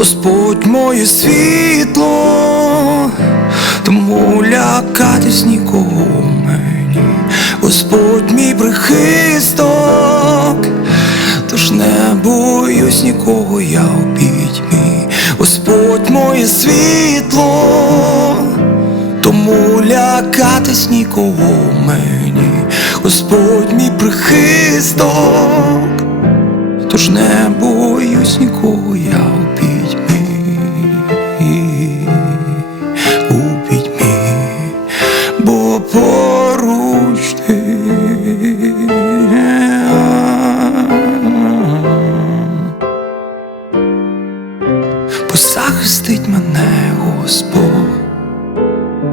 Господь моє світло, тому лякатись нікого мені, Господь мій прихисток, тож не боюсь нікого, я у пітьмі, Господь моє світло, тому лякатись нікого мені, Господь мій прихисток. Тож не Позахистить мене Господь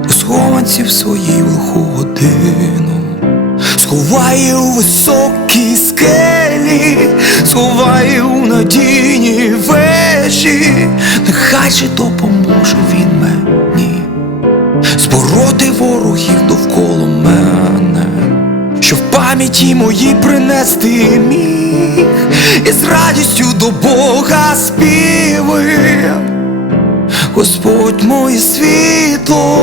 у схованці в своїй глуху годину, сховає у високій скелі, сховає у надійній вежі, нехай же допоможе він мені, збороти ворогів довкола мене, що в пам'яті моїй принести міг, і з радістю до Бога співи. Господь моє світло,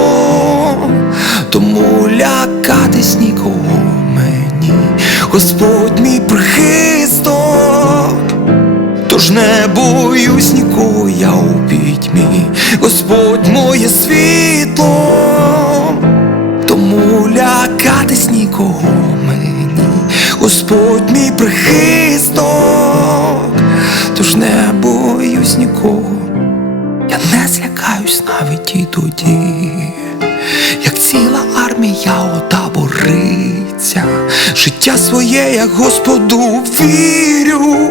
тому лякатись нікого мені, Господь мій прихисток, тож не боюсь нікого, я у пітьмі, Господь моє світло, тому лякатись нікого мені, Господь мій прихисток, Я злякаюсь навіть і тоді, як ціла армія отабориться, життя своє, як Господу вірю,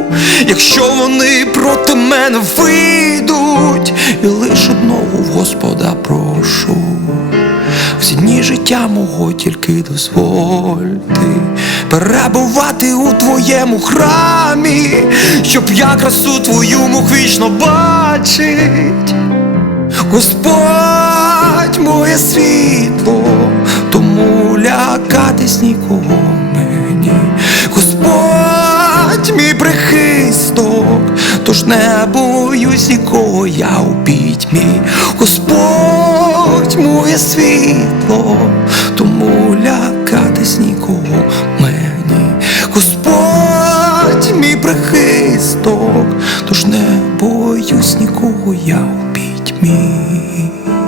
якщо вони проти мене вийдуть, і лиш одного в Господа прошу. Всі дні життя мого тільки дозвольте перебувати у твоєму храмі, щоб я красу твою мог вічно бачить. Господь моє світло, тому лякатись нікого мені, Господь мій прихисток, тож не боюсь нікого, я у пітьмі, Господь моє світло, тому лякатись нікого мені, Господь мій прихисток, тож не боюсь нікого, я у пітьмі. 秘。